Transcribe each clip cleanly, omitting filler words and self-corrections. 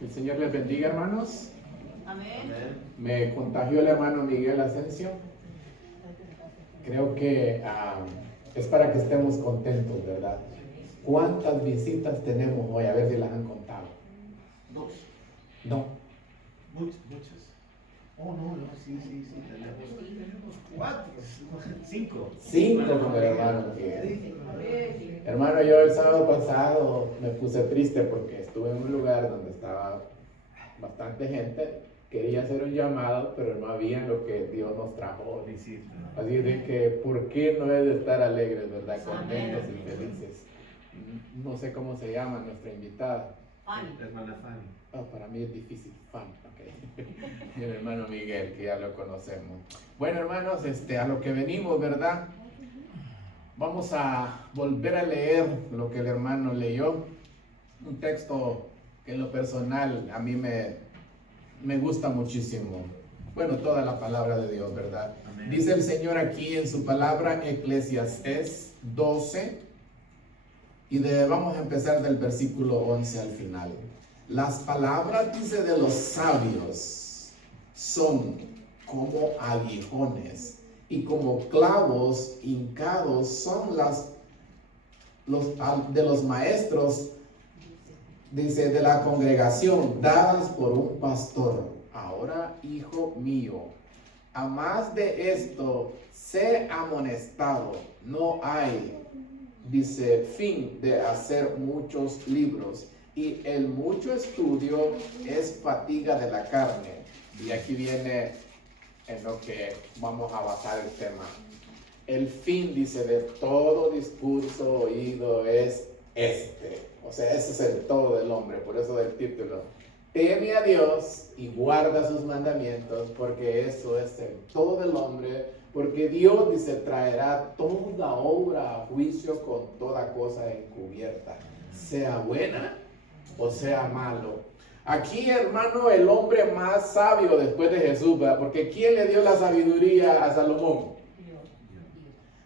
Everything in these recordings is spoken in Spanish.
Que el Señor les bendiga, hermanos. Amén. Me contagió el hermano Miguel Asensio. Creo que es para que estemos contentos, ¿verdad? ¿Cuántas visitas tenemos hoy? A ver si las han contado. Dos. No. Muchas. Oh, no, tenemos cuatro, cinco. Cinco con el hermano Miguel. Hermano, yo el sábado pasado me puse triste porque estuve en un lugar donde estaba bastante gente. Quería hacer un llamado, pero no había lo que Dios nos trajo. Así de que, ¿por qué no es de estar alegres, verdad? Contentos y felices. No sé cómo se llama nuestra invitada. Fanny. Hermana Fanny. Oh, para mí es difícil. Fanny, ok. Y el hermano Miguel, que ya lo conocemos. Bueno, hermanos, a lo que venimos, ¿verdad? Vamos a volver a leer lo que el hermano leyó. Un texto que en lo personal a mí me gusta muchísimo. Bueno, toda la palabra de Dios, ¿verdad? Amén. Dice el Señor aquí en su palabra, Eclesiastés 12, y vamos a empezar del versículo 11 al final. Las palabras, dice, de los sabios son como aguijones, y como clavos hincados son de los maestros, dice, de la congregación, dadas por un pastor. Ahora, hijo mío, a más de esto, sé amonestado. No hay, dice, fin de hacer muchos libros, y el mucho estudio es fatiga de la carne. Y aquí viene en lo que vamos a basar el tema. El fin, dice, de todo discurso oído es o sea, ese es el todo del hombre, por eso del título. Teme a Dios y guarda sus mandamientos, porque eso es el todo del hombre, porque Dios, dice, traerá toda obra a juicio con toda cosa encubierta, sea buena o sea malo. Aquí, hermano, el hombre más sabio después de Jesús, ¿verdad? Porque ¿quién le dio la sabiduría a Salomón?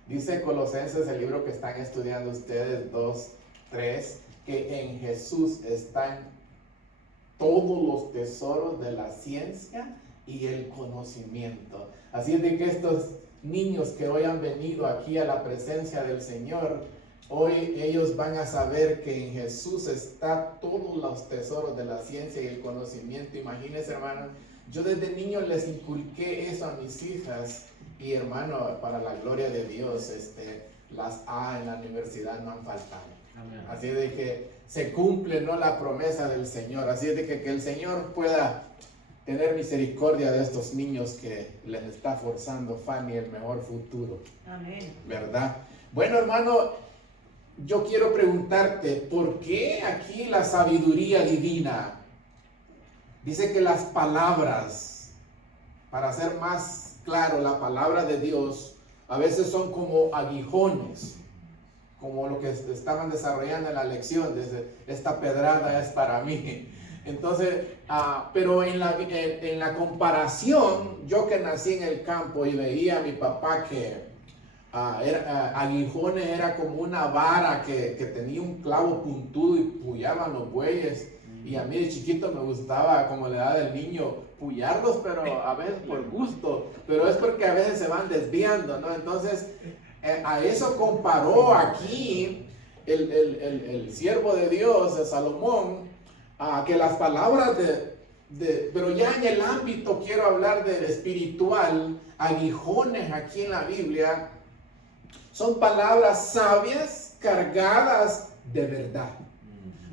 Dice Colosenses, el libro que están estudiando ustedes, 2:3, que en Jesús están todos los tesoros de la ciencia y el conocimiento. Así es de que estos niños que hoy han venido aquí a la presencia del Señor, hoy ellos van a saber que en Jesús está todos los tesoros de la ciencia y el conocimiento. Imagínense, hermanos, yo desde niño les inculqué eso a mis hijas. Y hermano, para la gloria de Dios, las A en la universidad no han faltado. Amén. Así de que se cumple, ¿no?, la promesa del Señor. Así de que el Señor pueda tener misericordia de estos niños que les está forzando Fanny el mejor futuro. Amén. ¿Verdad? Bueno, hermano, yo quiero preguntarte, ¿por qué aquí la sabiduría divina? Dice que las palabras, para ser más claro, la palabra de Dios a veces son como aguijones, como lo que estaban desarrollando en la lección, desde esta pedrada es para mí. Entonces, pero en la comparación, yo que nací en el campo y veía a mi papá que aguijones era como una vara que tenía un clavo puntudo y pullaban los bueyes. Y a mí de chiquito me gustaba, como la edad del niño, pullarlos, pero a veces por gusto, pero es porque a veces se van desviando, ¿no? Entonces, a eso comparó aquí el siervo de Dios, Salomón, que las palabras pero ya en el ámbito, quiero hablar del espiritual, aguijones aquí en la Biblia, son palabras sabias cargadas de verdad.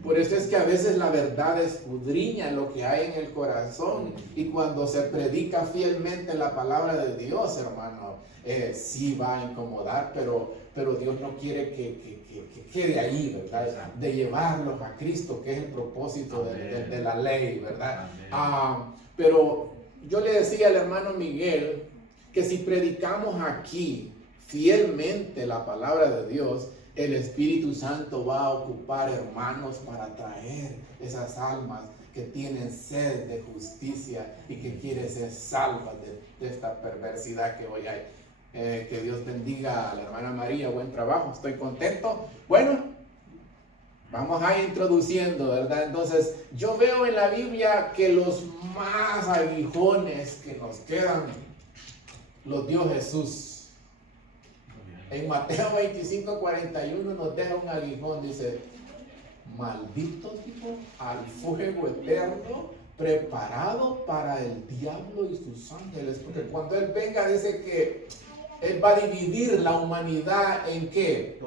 Por eso es que a veces la verdad escudriña lo que hay en el corazón, y cuando se predica fielmente la palabra de Dios, hermano, sí va a incomodar, pero Dios no quiere que quede ahí, ¿verdad? De llevarlos a Cristo, que es el propósito de la ley, ¿verdad? Pero yo le decía al hermano Miguel que si predicamos aquí fielmente la palabra de Dios, el Espíritu Santo va a ocupar hermanos para traer esas almas que tienen sed de justicia y que quieren ser salvas de esta perversidad que hoy hay. Que Dios bendiga a la hermana María, buen trabajo, estoy contento. Bueno, Vamos a ir introduciendo, ¿verdad? Entonces, yo veo en la Biblia que los más aguijones que nos quedan los dio Jesús. En Mateo 25:41 nos deja un aguijón, dice: maldito, dijo, al fuego eterno preparado para el diablo y sus ángeles. Porque cuando Él venga, dice que Él va a dividir la humanidad en ¿qué?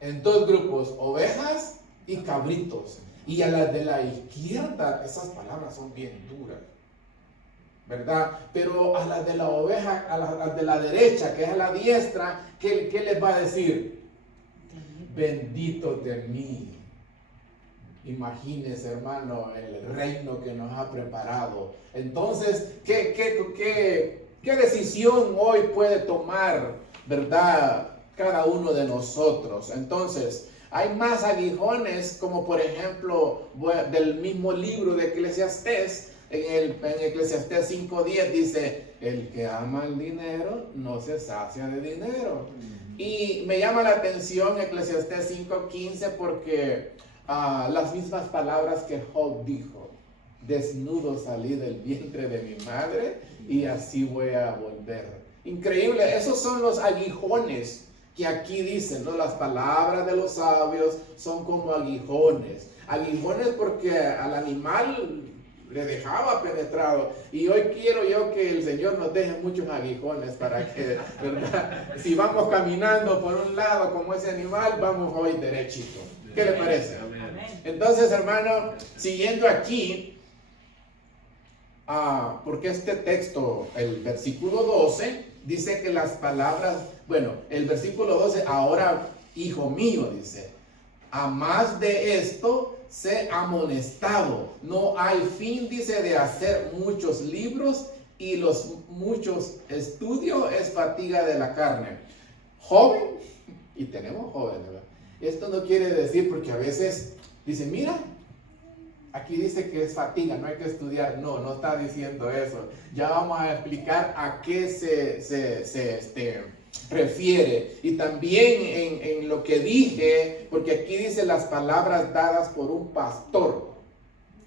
En dos grupos, ovejas y cabritos. Y a las de la izquierda, esas palabras son bien duras, ¿verdad? Pero a las de la oveja, a las de la derecha, que es a la diestra, ¿qué les va a decir? Benditos de mí. Imagínense, hermano, el reino que nos ha preparado. Entonces, ¿qué decisión hoy puede tomar, verdad, cada uno de nosotros? Entonces, hay más aguijones, como por ejemplo, del mismo libro de Eclesiastés. En Eclesiastés 5:10 dice: el que ama el dinero no se sacia de dinero. Y me llama la atención Eclesiastés 5:15 porque las mismas palabras que Job dijo: desnudo salí del vientre de mi madre y así voy a volver. Increíble, esos son los aguijones que aquí dicen, ¿no? Las palabras de los sabios son como aguijones. Aguijones porque al animal le dejaba penetrado. Y hoy quiero yo que el Señor nos deje muchos aguijones para que, ¿verdad? Si vamos caminando por un lado como ese animal, vamos hoy derechito. ¿Qué le parece? Entonces, hermano, siguiendo aquí, porque este texto, el versículo 12, dice que las palabras, bueno, el versículo 12, ahora, hijo mío, dice: a más de esto, sé amonestado. No hay fin, dice, de hacer muchos libros, y los muchos estudios es fatiga de la carne. Joven, y tenemos jóvenes, ¿verdad? Esto no quiere decir, porque a veces dicen: mira, aquí dice que es fatiga, no hay que estudiar. No, no está diciendo eso. Ya vamos a explicar a qué se refiere. Y también en lo que dije, porque aquí dice las palabras dadas por un pastor.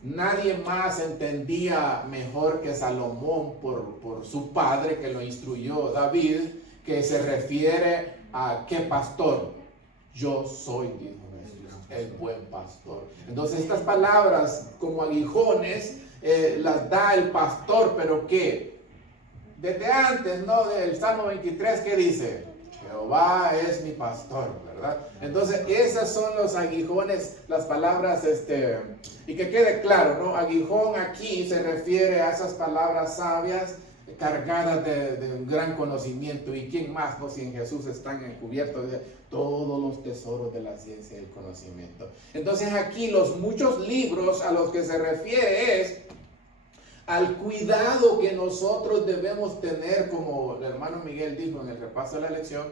Nadie más entendía mejor que Salomón por su padre, que lo instruyó, David, que se refiere a qué pastor. Yo soy, dijo Jesús, el buen pastor. Entonces estas palabras como aguijones las da el pastor, pero ¿qué? Desde antes, ¿no? Del Salmo 23, ¿qué dice? Jehová es mi pastor, ¿verdad? Entonces esos son los aguijones, las palabras, y que quede claro, ¿no? Aguijón aquí se refiere a esas palabras sabias, cargadas de un gran conocimiento. ¿Y quién más, no? Si en Jesús están encubiertos de todos los tesoros de la ciencia y el conocimiento. Entonces aquí los muchos libros a los que se refiere es al cuidado que nosotros debemos tener, como el hermano Miguel dijo en el repaso de la lección,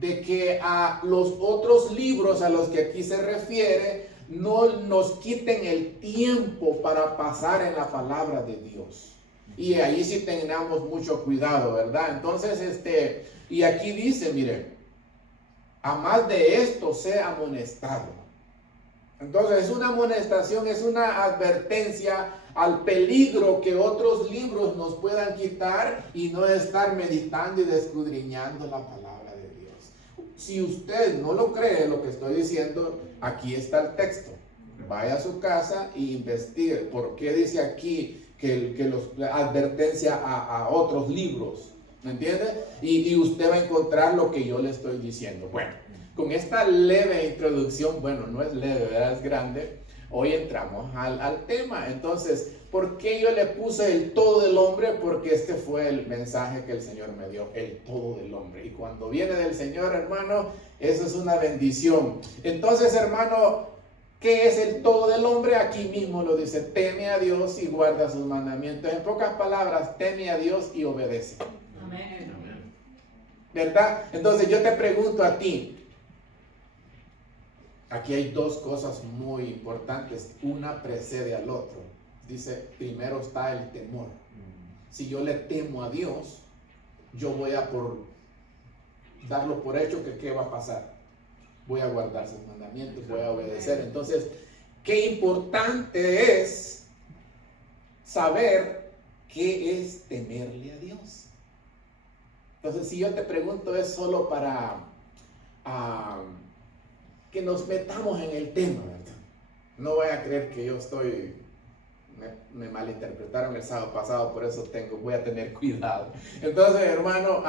de que a los otros libros a los que aquí se refiere no nos quiten el tiempo para pasar en la palabra de Dios. Y ahí sí tengamos mucho cuidado, ¿verdad? Entonces, y aquí dice, mire, a más de esto sé amonestado. Entonces es una amonestación, es una advertencia al peligro que otros libros nos puedan quitar y no estar meditando y escudriñando la palabra de Dios. Si usted no lo cree lo que estoy diciendo, aquí está el texto. Vaya a su casa e investigue por qué dice aquí que la advertencia a otros libros, ¿me entiende? Y usted va a encontrar lo que yo le estoy diciendo. Bueno, con esta leve introducción, bueno, no es leve, ¿verdad? Es grande. Hoy entramos al tema. Entonces, ¿por qué yo le puse el todo del hombre? Porque este fue el mensaje que el Señor me dio, el todo del hombre. Y cuando viene del Señor, hermano, eso es una bendición. Entonces, hermano, ¿qué es el todo del hombre? Aquí mismo lo dice: teme a Dios y guarda sus mandamientos. En pocas palabras, teme a Dios y obedece. Amén. ¿Verdad? Entonces yo te pregunto a ti. Aquí hay dos cosas muy importantes. Una precede al otro. Dice, primero está el temor. Si yo le temo a Dios, yo voy a darlo por hecho que ¿qué va a pasar? voy a guardar sus mandamientos, voy a obedecer. Entonces, qué importante es saber qué es temerle a Dios. Entonces, si yo te pregunto, es solo para que nos metamos en el tema, ¿verdad? No voy a creer que yo me malinterpretaron el sábado pasado, por eso voy a tener cuidado. Entonces, hermano,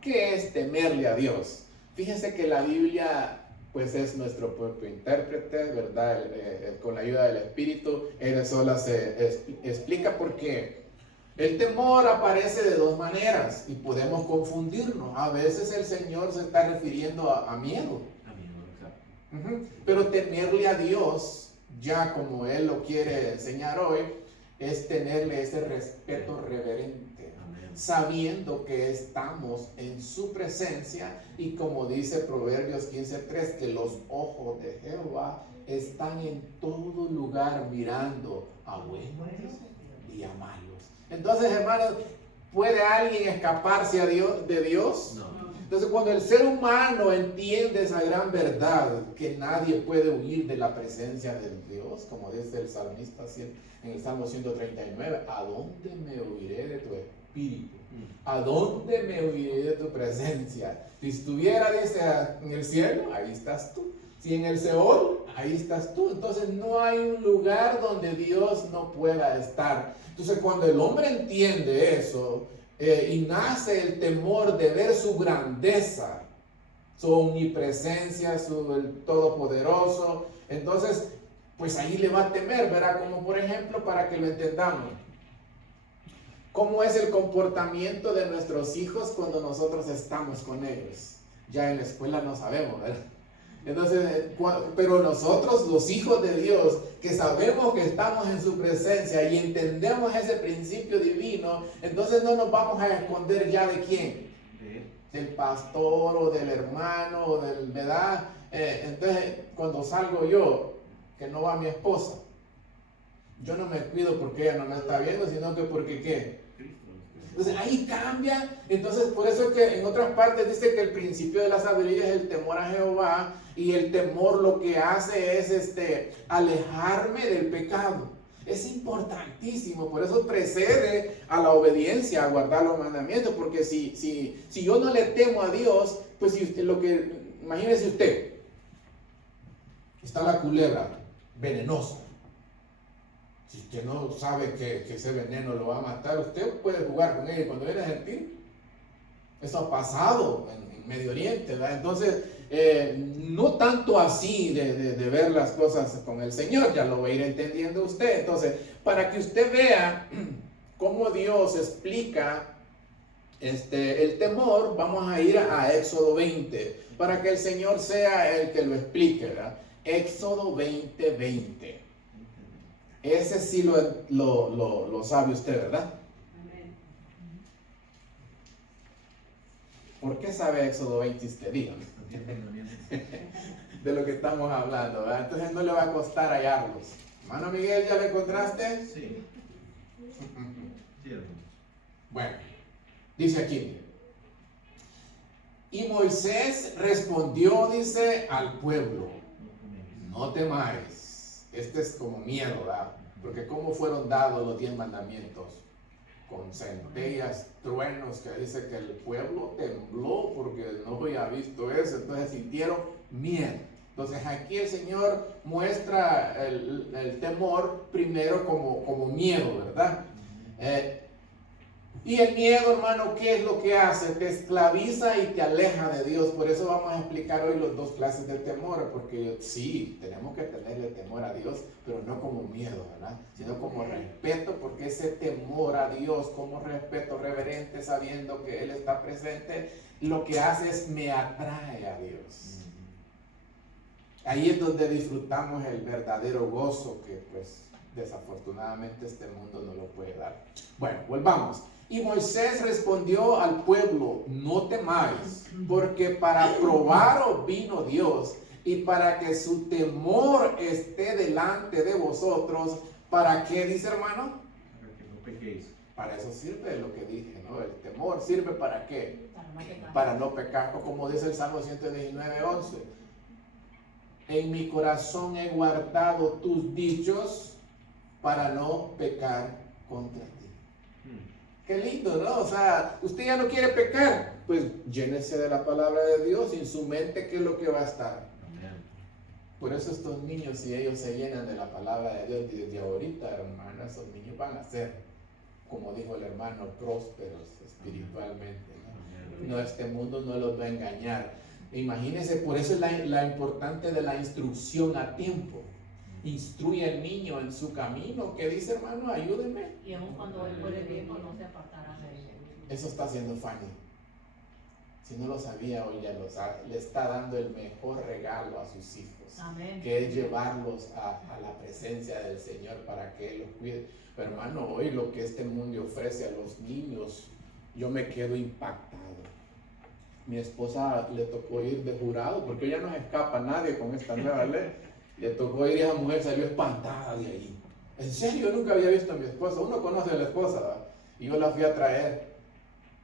¿qué es temerle a Dios? Fíjense que la Biblia, pues, es nuestro propio intérprete, ¿verdad? Con la ayuda del Espíritu, Él sola se explica porque el temor aparece de dos maneras y podemos confundirnos. A veces el Señor se está refiriendo a miedo. Pero temerle a Dios, ya como Él lo quiere enseñar hoy, es tenerle ese respeto reverente, sabiendo que estamos en su presencia y como dice Proverbios 15:3, que los ojos de Jehová están en todo lugar mirando a buenos y a malos. Entonces, hermanos, ¿puede alguien escaparse de Dios? No. Entonces, cuando el ser humano entiende esa gran verdad, que nadie puede huir de la presencia de Dios, como dice el salmista en el Salmo 139, ¿a dónde me huiré de tu espíritu? ¿A dónde me huiré de tu presencia? Si estuviera, dice, en el cielo, ahí estás tú. Si en el Seol, ahí estás tú. Entonces, no hay un lugar donde Dios no pueda estar. Entonces, cuando el hombre entiende eso, y nace el temor de ver su grandeza, su omnipresencia, el todopoderoso, entonces pues ahí le va a temer, ¿verdad? Como por ejemplo, para que lo entendamos, ¿cómo es el comportamiento de nuestros hijos cuando nosotros estamos con ellos? Ya en la escuela no sabemos, ¿verdad? Entonces, pero nosotros, los hijos de Dios, que sabemos que estamos en su presencia y entendemos ese principio divino, entonces no nos vamos a esconder ya de quién, del pastor o del hermano o del, ¿verdad? Entonces, cuando salgo yo, que no va mi esposa, yo no me cuido porque ella no me está viendo, sino que porque ¿qué? Entonces ahí cambia. Entonces por eso es que en otras partes dice que el principio de la sabiduría es el temor a Jehová, y el temor lo que hace es alejarme del pecado. Es importantísimo, por eso precede a la obediencia, a guardar los mandamientos, porque si yo no le temo a Dios, pues si usted, imagínese usted, está la culebra venenosa. Si usted no sabe que ese veneno lo va a matar, usted puede jugar con él. Y cuando viene a sentir, eso ha pasado en Medio Oriente, ¿verdad? Entonces, no tanto así de ver las cosas con el Señor, ya lo va a ir entendiendo usted. Entonces, para que usted vea cómo Dios explica el temor, vamos a ir a Éxodo 20, para que el Señor sea el que lo explique, ¿verdad? Éxodo 20:20. Ese sí lo sabe usted, ¿verdad? ¿Por qué sabe Éxodo 20 usted? Dígame. De lo que estamos hablando, ¿verdad? Entonces no le va a costar hallarlos. Hermano Miguel, ¿ya lo encontraste? Sí. Bueno, dice aquí. Y Moisés respondió, dice, al pueblo: no temáis. Este es como miedo, ¿verdad? Porque cómo fueron dados los 10 mandamientos, con centellas, truenos, que dice que el pueblo tembló porque no había visto eso, entonces sintieron miedo. Entonces aquí el Señor muestra el temor primero como miedo, ¿verdad? Y el miedo, hermano, ¿qué es lo que hace? Te esclaviza y te aleja de Dios. Por eso vamos a explicar hoy las dos clases de temor, porque sí, tenemos que tenerle temor a Dios, pero no como miedo, ¿verdad? Sino como respeto, porque ese temor a Dios, como respeto reverente, sabiendo que Él está presente, lo que hace es me atrae a Dios. Ahí es donde disfrutamos el verdadero gozo que, pues, desafortunadamente este mundo no lo puede dar. Bueno, volvamos. Y Moisés respondió al pueblo: no temáis, porque para probaros vino Dios, y para que su temor esté delante de vosotros. ¿Para qué, dice hermano? Para que no pequéis. Para eso sirve lo que dije, ¿no? El temor sirve ¿para qué? Para no pecar. O como dice el Salmo 119:11, en mi corazón he guardado tus dichos para no pecar contra ti. Qué lindo, ¿no? O sea, usted ya no quiere pecar, pues llénese de la palabra de Dios y en su mente, ¿qué es lo que va a estar? Por eso estos niños, si ellos se llenan de la palabra de Dios desde ahorita, hermano, esos niños van a ser, como dijo el hermano, prósperos espiritualmente, ¿no? No, este mundo no los va a engañar. Imagínense, por eso es la importante de la instrucción a tiempo. Instruye al niño en su camino. ¿Qué dice, hermano? Ayúdeme. Y aun cuando él fuere viejo, no se apartará de él. Eso está haciendo Fanny. Si no lo sabía, hoy ya lo sabe. Le está dando el mejor regalo a sus hijos. Amén. Que es llevarlos a la presencia del Señor para que Él los cuide. Pero hermano, hoy lo que este mundo ofrece a los niños, yo me quedo impactado. Mi esposa le tocó ir de jurado, porque ya no se escapa nadie con esta nueva ley. Le tocó ir y esa mujer salió espantada de ahí. En serio, yo nunca había visto a mi esposa. Uno conoce a la esposa, ¿verdad? Y yo la fui a traer.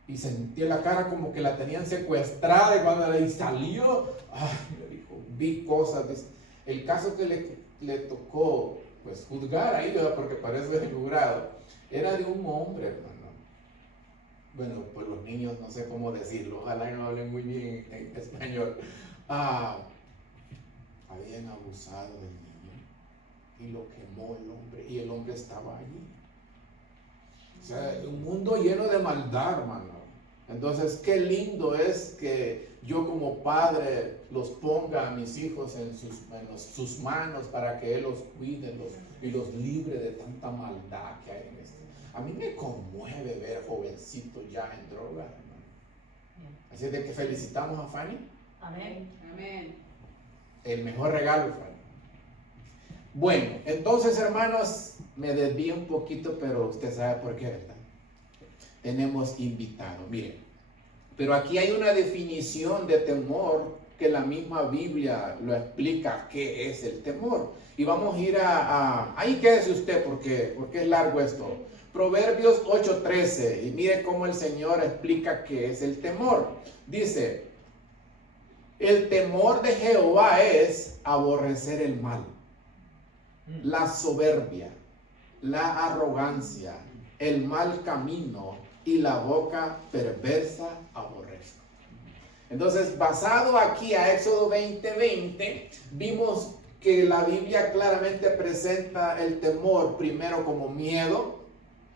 Y sentí la cara como que la tenían secuestrada. Y cuando le salió, ay, me dijo, vi cosas. El caso que le tocó, pues, juzgar ahí, ¿verdad? Porque para eso es el jurado. Era de un hombre, hermano. Bueno, pues los niños, no sé cómo decirlo. Ojalá no hablen muy bien en español. Habían abusado del niño y lo quemó el hombre, y el hombre estaba allí. O sea, un mundo lleno de maldad, hermano. Entonces, qué lindo es que yo como padre los ponga a mis hijos en sus manos para que Él los cuide y los libre de tanta maldad que hay en este. A mí me conmueve ver jovencitos ya en droga, hermano. Así de que felicitamos a Fanny. Amén. Amén. El mejor regalo, Fanny. Bueno, entonces, hermanos, me desvío un poquito, pero usted sabe por qué, ¿verdad? Tenemos invitado, miren. Pero aquí hay una definición de temor que la misma Biblia lo explica, qué es el temor. Y vamos a ir ahí quédese usted porque es largo esto. Proverbios 8:13, y mire cómo el Señor explica qué es el temor. Dice, el temor de Jehová es aborrecer el mal, la soberbia, la arrogancia, el mal camino y la boca perversa aborrezco. Entonces, basado aquí a Éxodo 20:20, vimos que la Biblia claramente presenta el temor primero como miedo,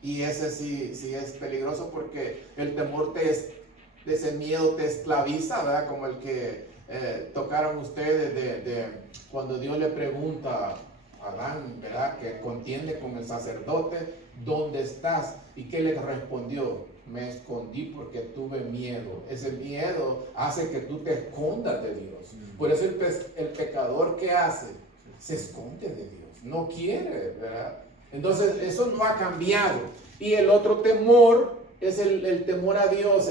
y ese sí es peligroso porque el temor ese miedo te esclaviza, ¿verdad? Como el que tocaron ustedes de cuando Dios le pregunta a Adán, ¿verdad? Que contiende con el sacerdote, ¿dónde estás? ¿Y qué le respondió? Me escondí porque tuve miedo. Ese miedo hace que tú te escondas de Dios. Por eso el pecador, ¿qué hace? Se esconde de Dios, no quiere, ¿verdad? Entonces eso no ha cambiado. Y el otro temor es el temor a Dios,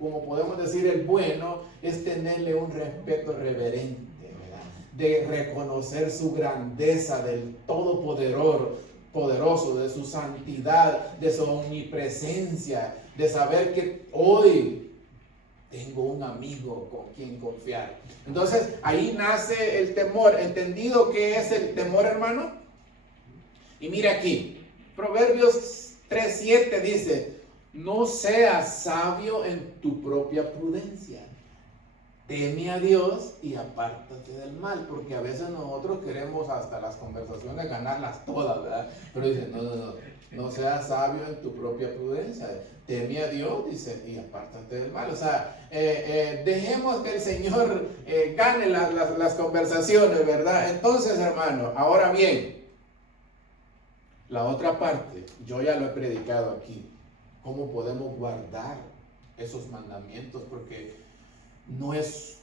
como podemos decir el bueno, es tenerle un respeto reverente, ¿verdad? De reconocer su grandeza del Todopoderoso, de su santidad, de su omnipresencia, de saber que hoy tengo un amigo con quien confiar. Entonces ahí nace el temor. ¿Entendido qué es el temor, hermano? Y mire aquí, Proverbios 3:7 dice, no seas sabio en tu propia prudencia. Teme a Dios y apártate del mal, porque a veces nosotros queremos hasta las conversaciones ganarlas todas, ¿verdad? Pero dice, no seas sabio en tu propia prudencia. Teme a Dios, dice, y apártate del mal. O sea, dejemos que el Señor gane las conversaciones, ¿verdad? Entonces, hermano, ahora bien, la otra parte, yo ya lo he predicado aquí, cómo podemos guardar esos mandamientos, porque no es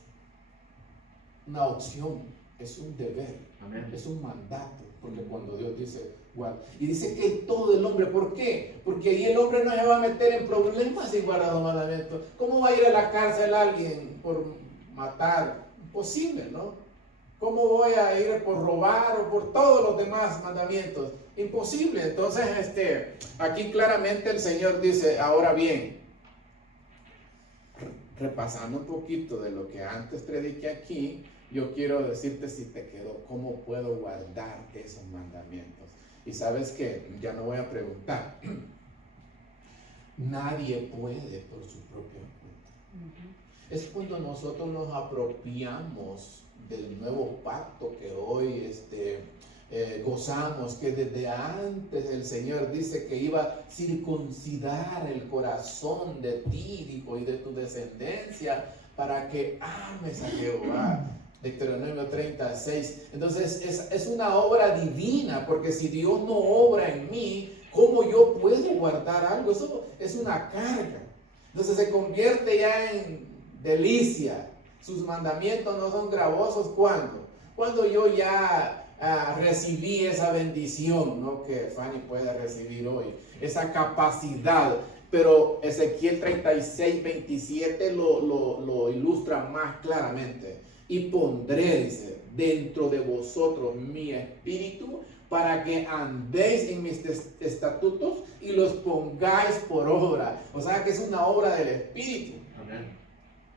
una opción, es un deber. Amén. Es un mandato, porque cuando Dios dice, guarda, y dice que todo el hombre, ¿por qué? Porque ahí el hombre no se va a meter en problemas si guarda los mandamientos. ¿Cómo va a ir a la cárcel alguien por matar? Imposible, ¿no? ¿Cómo voy a ir por robar o por todos los demás mandamientos? Imposible. Entonces, aquí claramente el Señor dice, ahora bien, repasando un poquito de lo que antes prediqué aquí, yo quiero decirte si te quedó, cómo puedo guardar esos mandamientos. Y sabes que ya no voy a preguntar. Nadie puede por su propia cuenta. Es cuando nosotros nos apropiamos del nuevo pacto que hoy gozamos, que desde antes el Señor dice que iba a circuncidar el corazón de ti, dijo, y de tu descendencia, para que ames a Jehová. Deuteronomio 36. Entonces es una obra divina, porque si Dios no obra en mí, ¿cómo yo puedo guardar algo? Eso es una carga. Entonces se convierte ya en delicia. Sus mandamientos no son gravosos. ¿Cuándo? Cuando yo ya recibí esa bendición, ¿no? Que Fanny puede recibir hoy, esa capacidad. Pero Ezequiel 36, 27 lo ilustra más claramente. Y pondré, dice, dentro de vosotros mi espíritu, para que andéis en mis estatutos y los pongáis por obra. O sea que es una obra del espíritu. Amén.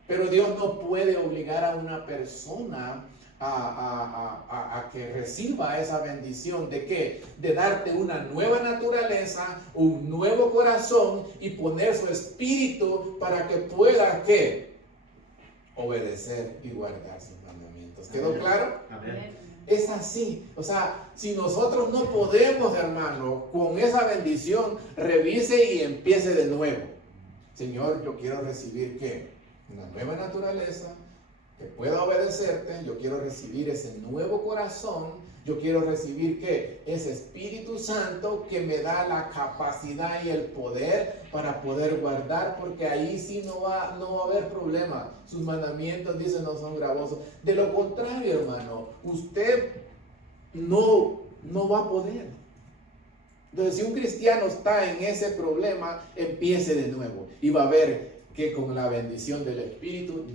Pero Dios no puede obligar a una persona a que reciba esa bendición. ¿De qué? De darte una nueva naturaleza, un nuevo corazón y poner su espíritu para que pueda, ¿qué? Obedecer y guardar sus mandamientos. ¿Quedó claro? Amén. Es así. O sea, si nosotros no podemos, hermano, con esa bendición, revise y empiece de nuevo. Señor, yo quiero recibir ¿qué? Una nueva naturaleza, que pueda obedecerte. Yo quiero recibir ese nuevo corazón. Yo quiero recibir ¿qué? Ese Espíritu Santo que me da la capacidad y el poder para poder guardar, porque ahí sí no va a haber problema. Sus mandamientos, dicen, no son gravosos. De lo contrario, hermano, usted no va a poder. Entonces, si un cristiano está en ese problema, empiece de nuevo y va a ver que con la bendición del Espíritu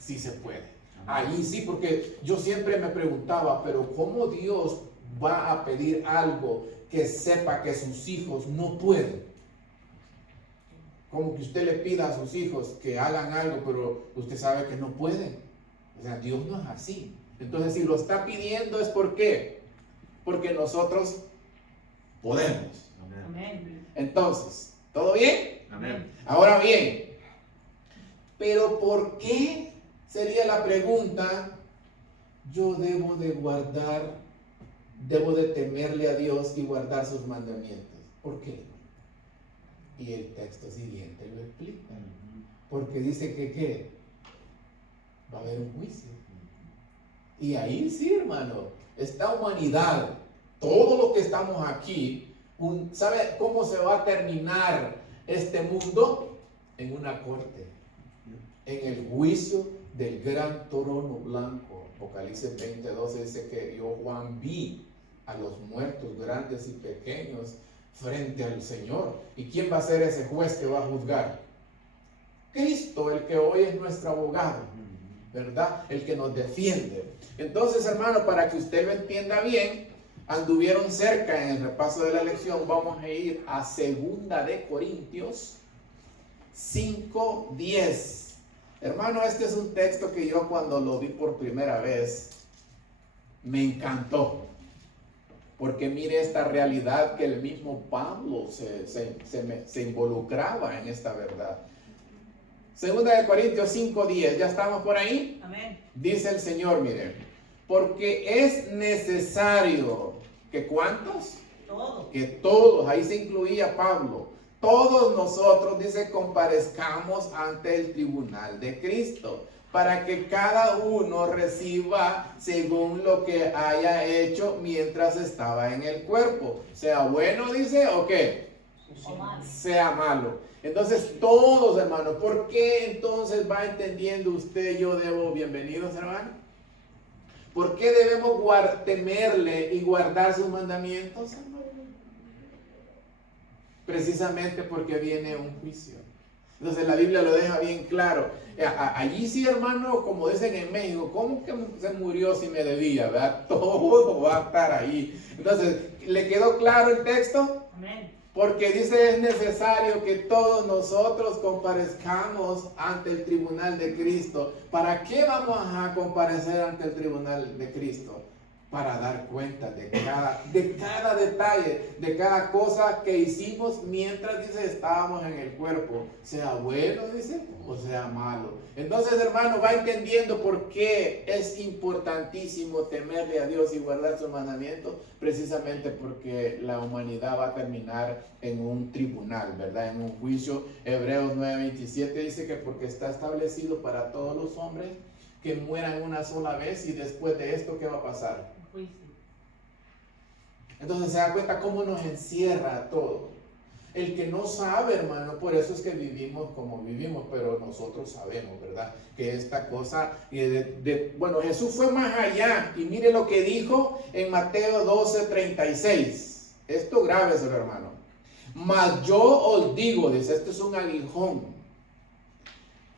sí se puede. Ahí sí, porque yo siempre me preguntaba, pero ¿cómo Dios va a pedir algo que sepa que sus hijos no pueden? Como que usted le pida a sus hijos que hagan algo, pero usted sabe que no pueden. O sea, Dios no es así. Entonces, si lo está pidiendo es ¿por qué? Porque nosotros podemos. Amén. Entonces, ¿todo bien? Amén. Ahora bien, pero ¿por qué? Sería la pregunta, yo debo de temerle a Dios y guardar sus mandamientos. ¿Por qué? Y el texto siguiente lo explica. Porque dice que ¿qué? Va a haber un juicio. Y ahí sí, hermano, esta humanidad, todos los que estamos aquí, ¿sabe cómo se va a terminar este mundo? En una corte, en el juicio del gran trono blanco. Apocalipsis 20:12 dice que yo, Juan, vi a los muertos grandes y pequeños frente al Señor. ¿Y quién va a ser ese juez que va a juzgar? Cristo, el que hoy es nuestro abogado, ¿verdad? El que nos defiende. Entonces, hermano, para que usted lo entienda bien, anduvieron cerca en el repaso de la lección, vamos a ir a 2 de Corintios 5:10. Hermano, este es un texto que yo cuando lo vi por primera vez me encantó, porque mire esta realidad que el mismo Pablo se involucraba en esta verdad. 2 de Corintios 5:10, ¿ya estamos por ahí? Amén. Dice el Señor, mire, porque es necesario que ¿cuántos? Todo. Que todos, ahí se incluía Pablo, todos nosotros, dice, comparezcamos ante el tribunal de Cristo, para que cada uno reciba según lo que haya hecho mientras estaba en el cuerpo, sea bueno, dice, o qué, O malo. sea malo. Entonces todos, hermanos, ¿por qué entonces va entendiendo usted, yo debo, bienvenidos, hermanos? ¿Por qué debemos temerle y guardar sus mandamientos, hermano? Precisamente porque viene un juicio. Entonces la Biblia lo deja bien claro. Allí sí, hermano, como dicen en México, ¿cómo que se murió si me debía? ¿Verdad? Todo va a estar ahí. Entonces, ¿le quedó claro el texto? Amén. Porque dice, es necesario que todos nosotros comparezcamos ante el tribunal de Cristo. ¿Para qué vamos a comparecer ante el tribunal de Cristo? Para dar cuenta de cada detalle, de cada cosa que hicimos mientras, dice, estábamos en el cuerpo. Sea bueno, dice, o sea malo. Entonces, hermano, va entendiendo por qué es importantísimo temerle a Dios y guardar sus mandamientos. Precisamente porque la humanidad va a terminar en un tribunal, ¿verdad? En un juicio. Hebreos 9:27 dice que porque está establecido para todos los hombres que mueran una sola vez, y después de esto, ¿qué va a pasar? Juicio. Entonces se da cuenta cómo nos encierra todo. El que no sabe, hermano, por eso es que vivimos como vivimos, pero nosotros sabemos, ¿verdad? Que esta cosa, bueno, Jesús fue más allá, y mire lo que dijo en Mateo 12:36. Esto grábeselo, hermano. Mas yo os digo, dice, esto es un aguijón,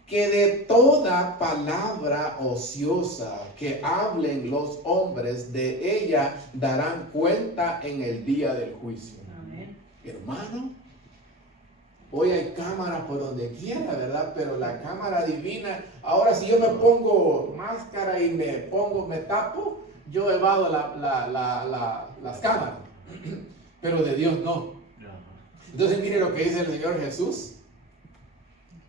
que de toda palabra ociosa que hablen los hombres, de ella darán cuenta en el día del juicio. Amén. Hermano, hoy hay cámaras por donde quiera, ¿verdad? Pero la cámara divina, ahora si yo me pongo máscara y me tapo, yo evado las cámaras, pero de Dios no. Entonces mire lo que dice el Señor Jesús.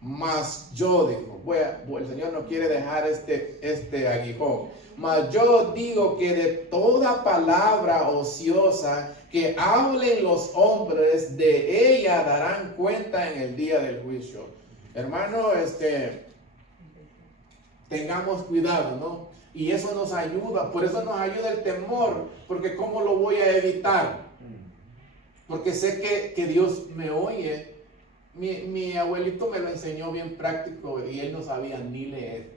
Mas yo digo, el Señor no quiere dejar este aguijón. Mas yo digo que de toda palabra ociosa que hablen los hombres, de ella darán cuenta en el día del juicio. Hermano, tengamos cuidado, ¿no? Y eso nos ayuda, por eso nos ayuda el temor, porque ¿cómo lo voy a evitar? Porque sé que Dios me oye. Mi abuelito me lo enseñó bien práctico y él no sabía ni leer.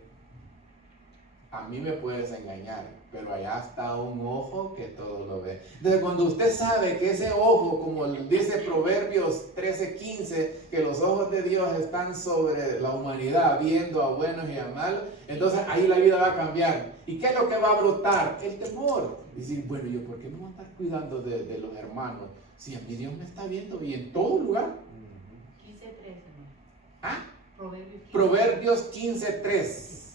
A mí me puedes engañar, pero allá está un ojo que todo lo ve. Entonces, cuando usted sabe que ese ojo, como dice Proverbios 13:15, que los ojos de Dios están sobre la humanidad, viendo a buenos y a malos, entonces ahí la vida va a cambiar. ¿Y qué es lo que va a brotar? El temor. Decir, bueno, ¿yo por qué me voy a estar cuidando de los hermanos? Si a mí Dios me está viendo y en todo lugar. 15:13. ¿Ah? Proverbios 15:3.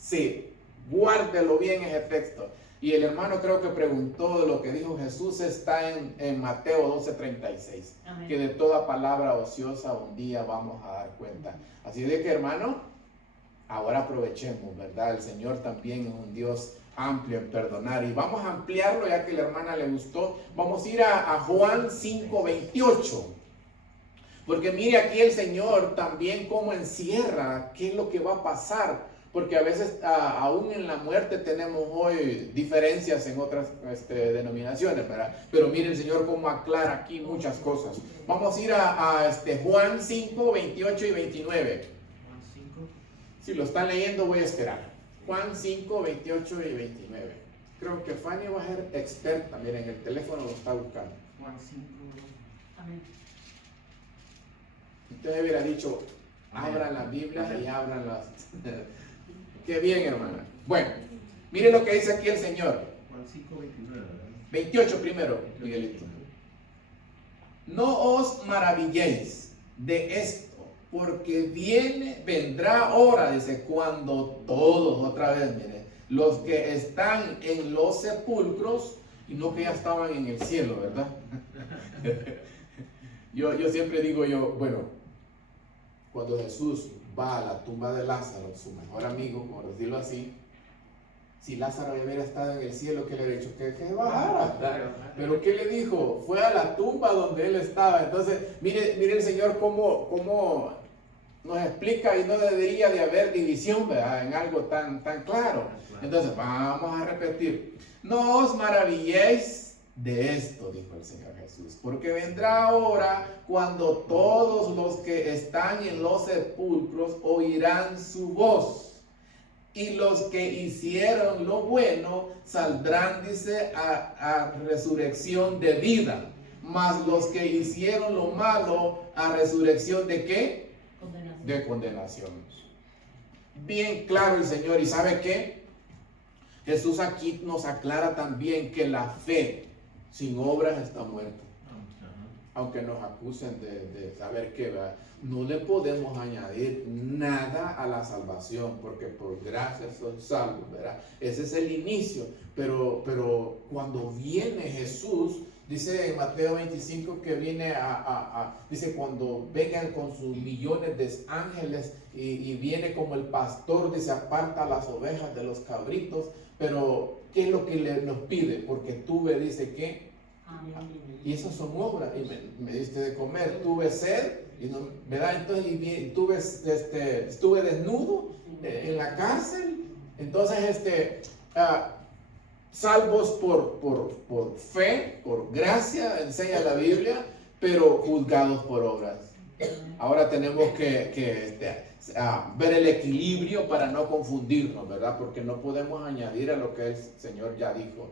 Sí, guárdelo bien ese texto. Y el hermano creo que preguntó de lo que dijo Jesús, está en Mateo 12:36. Amén. Que de toda palabra ociosa un día vamos a dar cuenta. Así de que, hermano, ahora aprovechemos, ¿verdad? El Señor también es un Dios amplio en perdonar. Y vamos a ampliarlo, ya que a la hermana le gustó. Vamos a ir a Juan 5:28. Porque mire aquí el Señor también cómo encierra qué es lo que va a pasar. Porque a veces aún en la muerte tenemos hoy diferencias en otras denominaciones, ¿verdad? Pero mire el Señor cómo aclara aquí muchas cosas. Vamos a ir a Juan 5:28 y 29. Juan 5. Si lo están leyendo voy a esperar. Juan 5:28 y 29. Creo que Fanny va a ser experta. Miren, el teléfono lo está buscando. Juan 5. Amén. Usted hubiera dicho, Amén. abran la Biblia Amén. y abran las... Qué bien, hermana. Bueno, miren lo que dice aquí el Señor. Juan 5:29, ¿verdad? 28 primero, Miguelito. No os maravilléis de esto, porque vendrá hora, dice, cuando todos, otra vez, miren, los que están en los sepulcros, y no que ya estaban en el cielo, ¿verdad? Yo siempre digo bueno, cuando Jesús va a la tumba de Lázaro, su mejor amigo, por decirlo así, si Lázaro ya hubiera estado en el cielo, ¿qué le hubiera dicho? Que bajara. Pero ¿qué le dijo? Fue a la tumba donde él estaba. Entonces, mire el Señor cómo nos explica, y no debería de haber división, ¿verdad? En algo tan claro. Entonces, vamos a repetir. No os maravilléis de esto, dijo el Señor Jesús, porque vendrá hora cuando todos los que están en los sepulcros oirán su voz, y los que hicieron lo bueno saldrán, dice, a resurrección de vida, mas los que hicieron lo malo a resurrección de ¿qué? Condenación. De condenación. Bien claro el Señor. ¿Y sabe qué? Jesús aquí nos aclara también que la fe sin obras está muerta. aunque nos acusen de saber qué, ¿verdad? No le podemos añadir nada a la salvación, porque por gracia sois salvos, ¿verdad? Ese es el inicio, pero cuando viene Jesús, dice en Mateo 25 que viene dice, cuando vengan con sus millones de ángeles y viene como el pastor, dice, aparta las ovejas de los cabritos, pero ¿qué es lo que nos pide? Porque tuve, dice, ¿qué? Y esas son obras, y me diste de comer, tuve sed, y no, ¿verdad? Entonces estuve desnudo en la cárcel, entonces salvos por fe, por gracia, enseña la Biblia, pero juzgados por obras. Ahora tenemos que ver el equilibrio para no confundirnos, ¿verdad? Porque no podemos añadir a lo que el Señor ya dijo.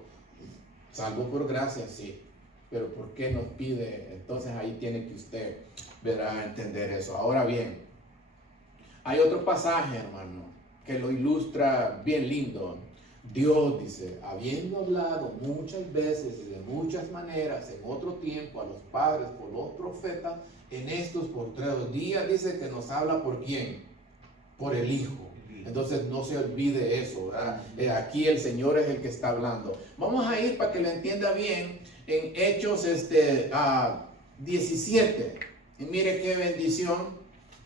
Salvo por gracia, sí, pero ¿por qué nos pide? Entonces ahí tiene que usted, ¿verdad?, entender eso. Ahora bien, hay otro pasaje, hermano, que lo ilustra bien lindo. Dios dice, habiendo hablado muchas veces y de muchas maneras en otro tiempo a los padres por los profetas, en estos postreros días dice que nos habla ¿por quién? Por el Hijo. Entonces no se olvide eso, ¿verdad? Aquí el Señor es el que está hablando. Vamos a ir para que lo entienda bien en Hechos 17. Y mire qué bendición,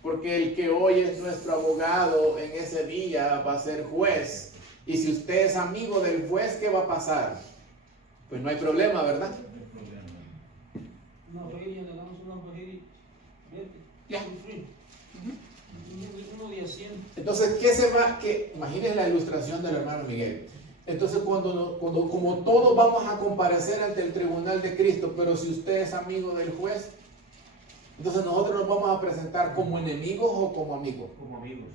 porque el que hoy es nuestro abogado en ese día va a ser juez. Y si usted es amigo del juez, ¿qué va a pasar? Pues no hay problema, ¿verdad? Ya. Entonces, imagínense la ilustración del hermano Miguel. Entonces, como todos vamos a comparecer ante el tribunal de Cristo, pero si usted es amigo del juez, entonces nosotros nos vamos a presentar como enemigos o como amigos. Como amigos.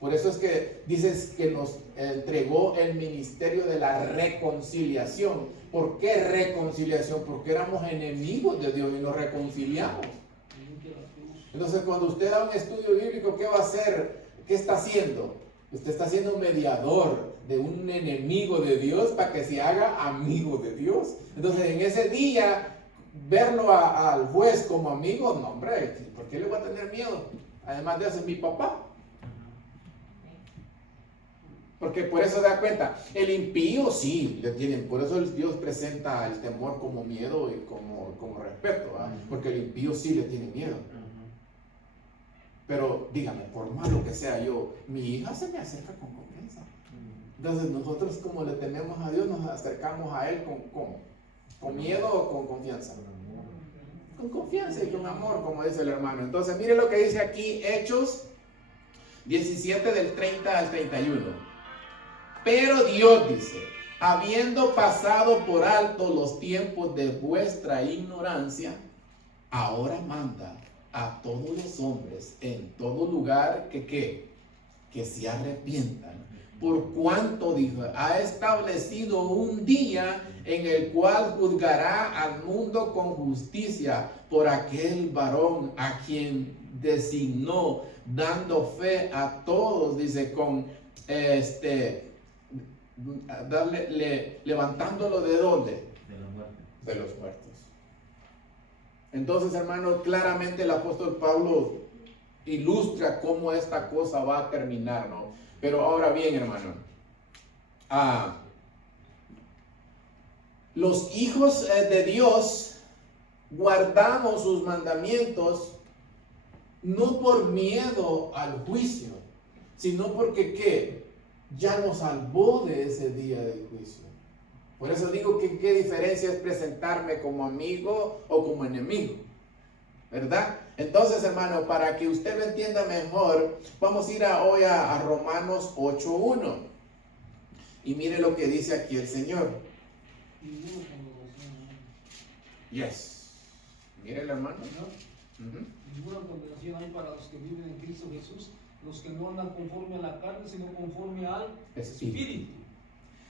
Por eso es que dices que nos entregó el ministerio de la reconciliación. ¿Por qué reconciliación? Porque éramos enemigos de Dios y nos reconciliamos. Entonces, cuando usted da un estudio bíblico, ¿qué va a hacer? ¿Qué está haciendo? Usted está siendo mediador de un enemigo de Dios para que se haga amigo de Dios. Entonces, en ese día, verlo al juez como amigo, no, hombre, ¿por qué le voy a tener miedo? Además de eso, es mi papá. Porque por eso da cuenta, el impío sí, le tienen, por eso Dios presenta el temor como miedo y como respeto, ¿verdad? Porque el impío sí le tiene miedo. Pero dígame, por malo que sea yo, mi hija se me acerca con confianza. Entonces nosotros, como le tememos a Dios, nos acercamos a Él con miedo o con confianza. Con confianza y con amor, como dice el hermano. Entonces mire lo que dice aquí, Hechos 17 del 30 al 31. Pero Dios dice, habiendo pasado por alto los tiempos de vuestra ignorancia, ahora manda a todos los hombres en todo lugar que se arrepientan. Por cuanto, dijo, ha establecido un día en el cual juzgará al mundo con justicia por aquel varón a quien designó, dando fe a todos, dice, levantándolo ¿de dónde? De la muerte. De los muertos. Entonces, hermano, claramente el apóstol Pablo ilustra cómo esta cosa va a terminar, ¿no? Pero ahora bien, hermano, los hijos de Dios guardamos sus mandamientos no por miedo al juicio, sino porque ¿qué? Ya nos salvó de ese día del juicio. Por eso digo que qué diferencia es presentarme como amigo o como enemigo, ¿verdad? Entonces, hermano, para que usted lo entienda mejor, vamos a ir hoy a Romanos 8:1. Y mire lo que dice aquí el Señor. Yes. Mire el hermano. Ninguna condenación hay para los que viven en Cristo Jesús, los que no andan conforme a la carne, sino conforme al Espíritu.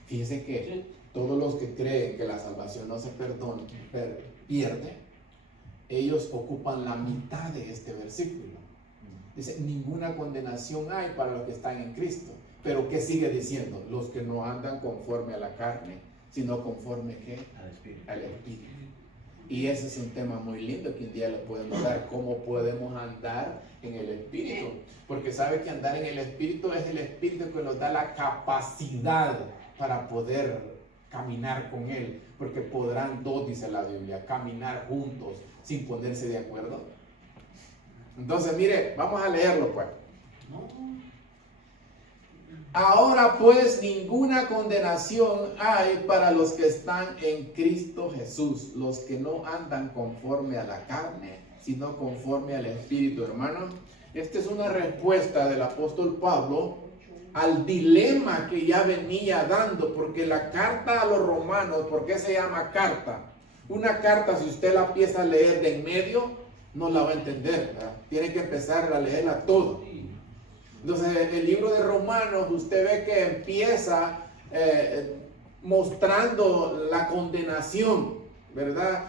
Fíjese que todos los que creen que la salvación no se pierde, ellos ocupan la mitad de este versículo. Dice, ninguna condenación hay para los que están en Cristo. Pero ¿qué sigue diciendo? Los que no andan conforme a la carne, sino conforme ¿qué? Al Espíritu. Al Espíritu. Y ese es un tema muy lindo que un día le podemos dar, cómo podemos andar en el Espíritu. Porque sabe que andar en el Espíritu es el Espíritu que nos da la capacidad para poder caminar con Él. Porque podrán dos, dice la Biblia, caminar juntos sin ponerse de acuerdo. Entonces, mire, vamos a leerlo pues. Ahora pues ninguna condenación hay para los que están en Cristo Jesús, los que no andan conforme a la carne, sino conforme al Espíritu, hermano. Esta es una respuesta del apóstol Pablo al dilema que ya venía dando, porque la carta a los romanos, ¿por qué se llama carta? Una carta, si usted la empieza a leer de en medio, no la va a entender, ¿verdad? Tiene que empezar a leerla todo. Entonces, el libro de Romanos, usted ve que empieza mostrando la condenación, ¿verdad?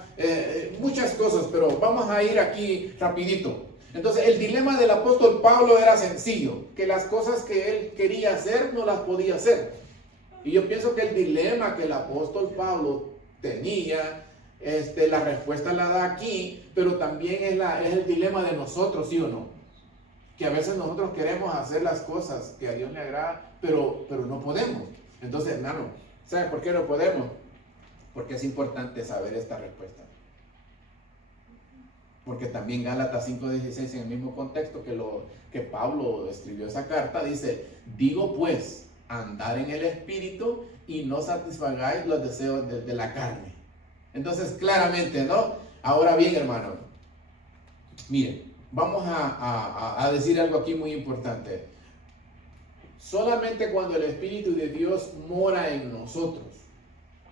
Muchas cosas, pero vamos a ir aquí rapidito. Entonces, el dilema del apóstol Pablo era sencillo, que las cosas que él quería hacer no las podía hacer. Y yo pienso que el dilema que el apóstol Pablo tenía, la respuesta la da aquí, pero también es el dilema de nosotros, ¿sí o no? Que a veces nosotros queremos hacer las cosas que a Dios le agrada, pero no podemos. Entonces, hermano, ¿sabe por qué no podemos? Porque es importante saber esta respuesta. Porque también Gálatas 5:16, en el mismo contexto que Pablo escribió esa carta, dice: digo pues, andad en el Espíritu y no satisfagáis los deseos de la carne. Entonces, claramente, ¿no? Ahora bien, hermano, miren, vamos a decir algo aquí muy importante. Solamente cuando el Espíritu de Dios mora en nosotros.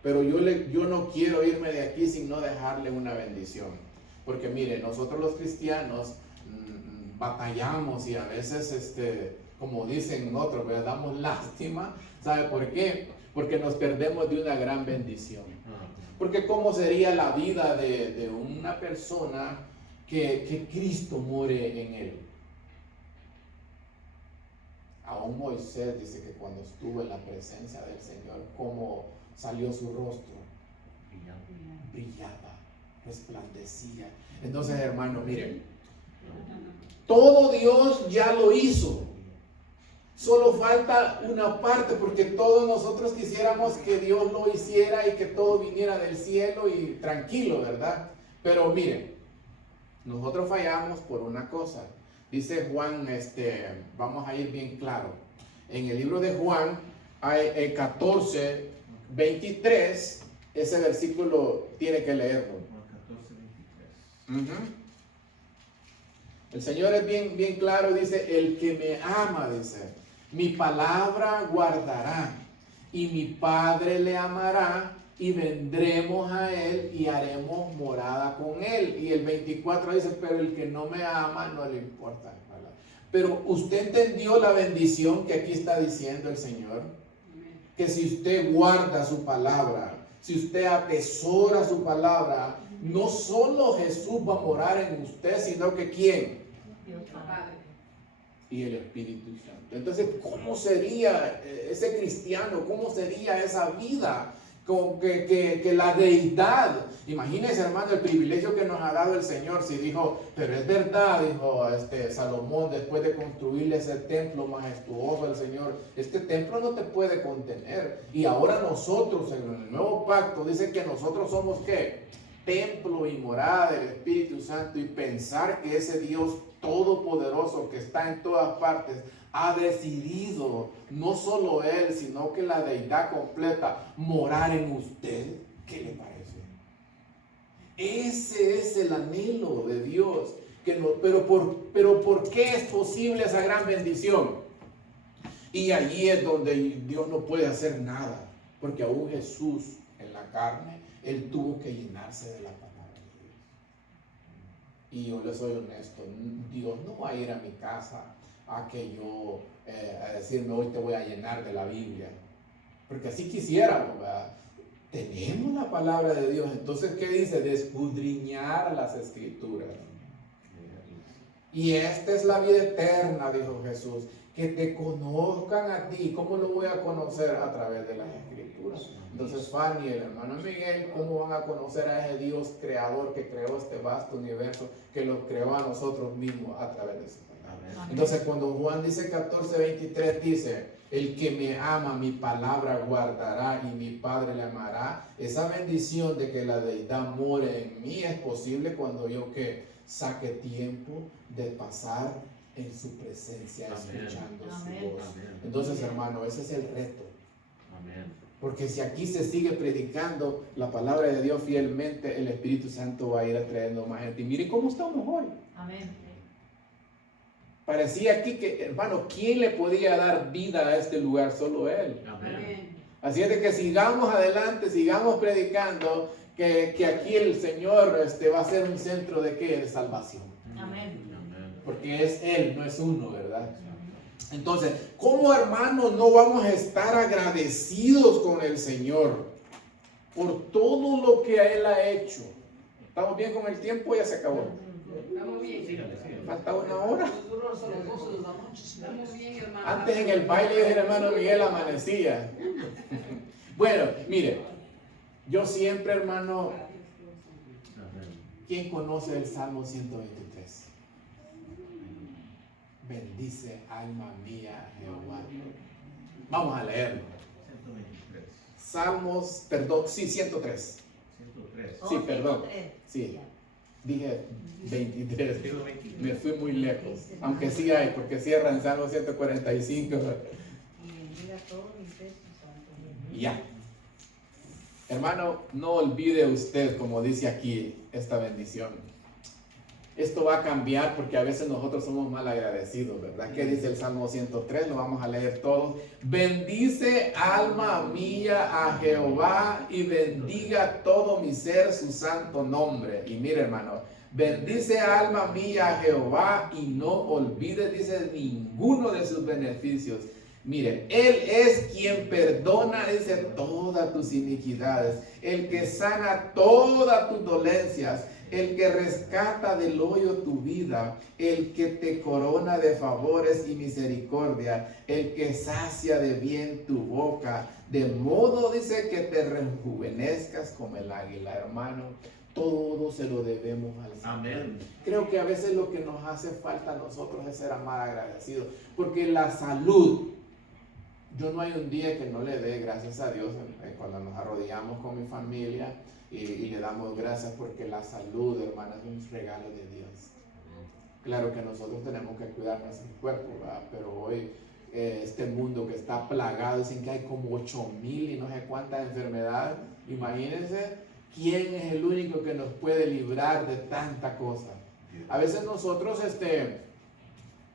Pero yo no quiero irme de aquí sin no dejarle una bendición. Porque mire, nosotros los cristianos batallamos y a veces, como dicen otros, ¿verdad? Damos lástima. ¿Sabe por qué? Porque nos perdemos de una gran bendición. Porque ¿cómo sería la vida de una persona que Cristo more en él? Aún Moisés dice que cuando estuvo en la presencia del Señor, ¿cómo salió su rostro? Brillaba, resplandecía. Entonces, hermano, miren, todo Dios ya lo hizo. Solo falta una parte, porque todos nosotros quisiéramos que Dios lo hiciera y que todo viniera del cielo y tranquilo, ¿verdad? Pero miren, nosotros fallamos por una cosa. Dice Juan, vamos a ir bien claro. En el libro de Juan, hay 14:23, ese versículo tiene que leerlo. Juan 14:23. El Señor es bien claro, dice: el que me ama, dice, mi palabra guardará, y mi Padre le amará, y vendremos a él y haremos morada con él. Y el 24 dice: pero el que no me ama, no le importa. Pero usted entendió la bendición que aquí está diciendo el Señor. Que si usted guarda su palabra, si usted atesora su palabra, no solo Jesús va a morar en usted, sino que ¿quién? Dios Padre. Y el Espíritu Santo. Entonces, ¿cómo sería ese cristiano? ¿Cómo sería esa vida? Con que la deidad, imagínense, hermano, el privilegio que nos ha dado el Señor. Si dijo, pero es verdad, dijo Salomón, después de construirle ese templo majestuoso al Señor, este templo no te puede contener. Y ahora nosotros, en el nuevo pacto, dice que nosotros somos ¿qué? Templo y morada del Espíritu Santo. Y pensar que ese Dios todopoderoso que está en todas partes ha decidido, no solo Él, sino que la deidad completa, morar en usted. ¿Qué le parece? Ese es el anhelo de Dios. Pero ¿por qué es posible esa gran bendición? Y allí es donde Dios no puede hacer nada. Porque aún Jesús en la carne, Él tuvo que llenarse de la palabra de Dios. Y yo le soy honesto, Dios no va a ir a mi casa a que yo, a decirme: hoy te voy a llenar de la Biblia. Porque así quisiéramos, ¿verdad? Tenemos la palabra de Dios. Entonces, ¿qué dice? De escudriñar las Escrituras. Y esta es la vida eterna, dijo Jesús, que te conozcan a ti. ¿Cómo lo voy a conocer? A través de las Escrituras. Entonces, Fanny y el hermano Miguel, ¿cómo van a conocer a ese Dios creador que creó este vasto universo, que lo creó a nosotros mismos a través de su palabra? Entonces, cuando Juan dice 14:23, dice: el que me ama, mi palabra guardará y mi Padre le amará. Esa bendición de que la deidad more en mí es posible cuando yo que saque tiempo de pasar en su presencia, escuchando su voz. Entonces, hermano, ese es el reto. Porque si aquí se sigue predicando la palabra de Dios fielmente, el Espíritu Santo va a ir atrayendo más gente. Y mire cómo estamos hoy. Amén. Parecía aquí que, hermano, ¿quién le podía dar vida a este lugar? Solo Él. Amén. Así es de que sigamos adelante, sigamos predicando, que aquí el Señor va a ser un centro de ¿qué? De salvación. Amén. Porque es Él, no es uno, ¿verdad? Entonces, ¿cómo, hermanos, no vamos a estar agradecidos con el Señor por todo lo que Él ha hecho? ¿Estamos bien con el tiempo? Ya se acabó. Estamos bien. Falta una hora. Duró hasta las 12 de la noche. Estamos bien, hermano. Antes en el baile del hermano Miguel amanecía. Bueno, mire, yo siempre, hermano, ¿quién conoce el Salmo 123? Bendice alma mía Jehová. Vamos a leerlo. 123. Salmos, perdón, sí, 103. 103. Sí, perdón. 103. Sí, dije 23. Digo 23. Me fui muy lejos. Aunque sí hay, porque cierra en Salmo 145. Y bendiga todo mi ser su santo nombre. Ya. Hermano, no olvide usted, como dice aquí, esta bendición. Esto va a cambiar porque a veces nosotros somos mal agradecidos, ¿verdad? ¿Qué dice el Salmo 103? Lo vamos a leer todos. Bendice alma mía a Jehová y bendiga todo mi ser su santo nombre. Y mire, hermano, bendice alma mía a Jehová y no olvide, dice, ninguno de sus beneficios. Mire, Él es quien perdona, dice, todas tus iniquidades, el que sana todas tus dolencias, el que rescata del hoyo tu vida, el que te corona de favores y misericordia, el que sacia de bien tu boca, de modo, dice, que te rejuvenezcas como el águila, hermano. Todo se lo debemos al Señor. Amén. Creo que a veces lo que nos hace falta a nosotros es ser mal agradecidos, porque la salud, yo no hay un día que no le dé gracias a Dios cuando nos arrodillamos con mi familia y le damos gracias porque la salud, hermana, es un regalo de Dios. Claro que nosotros tenemos que cuidar nuestro cuerpo, ¿verdad? Pero hoy este mundo que está plagado, dicen que hay como 8,000 y no sé cuántas enfermedades. Imagínense quién es el único que nos puede librar de tanta cosa. A veces nosotros,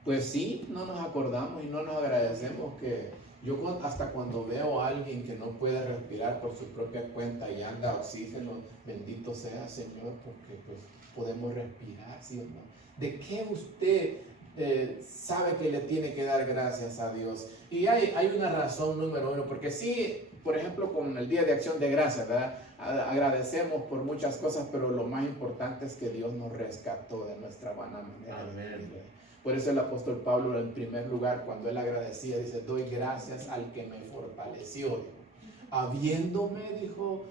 pues sí, no nos acordamos y no nos agradecemos que yo hasta cuando veo a alguien que no puede respirar por su propia cuenta y anda oxígeno, bendito sea Señor, porque pues podemos respirar, ¿sí o no? ¿De qué usted sabe que le tiene que dar gracias a Dios? Y hay una razón número uno, porque sí, por ejemplo, con el Día de Acción de Gracias, ¿verdad? Agradecemos por muchas cosas, pero lo más importante es que Dios nos rescató de nuestra vana manera de vivir. Por eso el apóstol Pablo, en primer lugar, cuando él agradecía, dice, doy gracias al que me fortaleció. Habiéndome, dijo,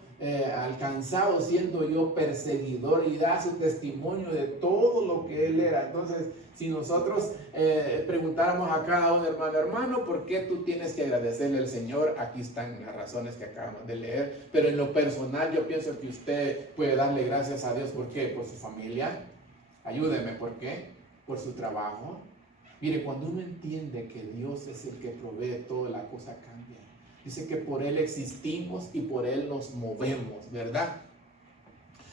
alcanzado, siendo yo perseguidor, y da su testimonio de todo lo que él era. Entonces, si nosotros preguntáramos a cada uno, hermano, ¿por qué tú tienes que agradecerle al Señor? Aquí están las razones que acabamos de leer. Pero en lo personal, yo pienso que usted puede darle gracias a Dios. ¿Por qué? Por su familia. Ayúdeme, ¿por qué? Por su trabajo. Mire, cuando uno entiende que Dios es el que provee todo, la cosa cambia. Dice que por Él existimos y por Él nos movemos, ¿verdad?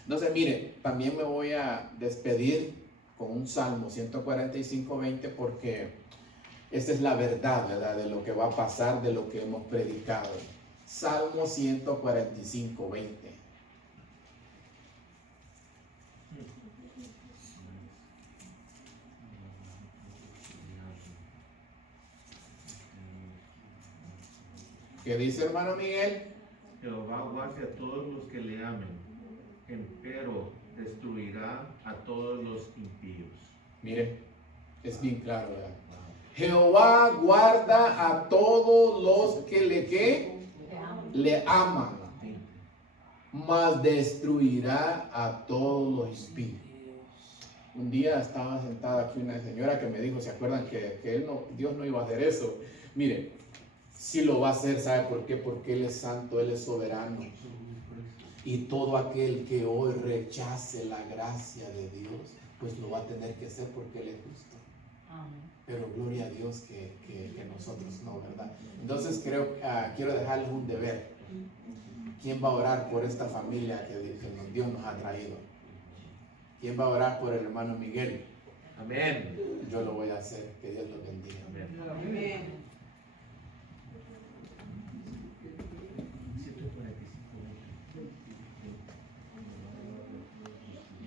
Entonces, mire, también me voy a despedir con un Salmo 145:20 porque esta es la verdad, ¿verdad? De lo que va a pasar, de lo que hemos predicado. Salmo 145:20. ¿Qué dice, hermano Miguel? Jehová guarde a todos los que le amen, empero destruirá a todos los impíos. Mire, Es bien claro, ¿verdad? Jehová guarda a todos los que ¿qué? Le aman, mas destruirá a todos los impíos. Un día estaba sentada aquí una señora que me dijo, ¿se acuerdan que Dios no iba a hacer eso? Mire, sí lo va a hacer, ¿sabe por qué? Porque Él es santo, Él es soberano. Y todo aquel que hoy rechace la gracia de Dios, pues lo va a tener que hacer porque Él es justo. Pero gloria a Dios que nosotros no, ¿verdad? Entonces quiero dejarles un deber. ¿Quién va a orar por esta familia que Dios nos ha traído? ¿Quién va a orar por el hermano Miguel? Amén. Yo lo voy a hacer. Que Dios los bendiga. Amén. Amén.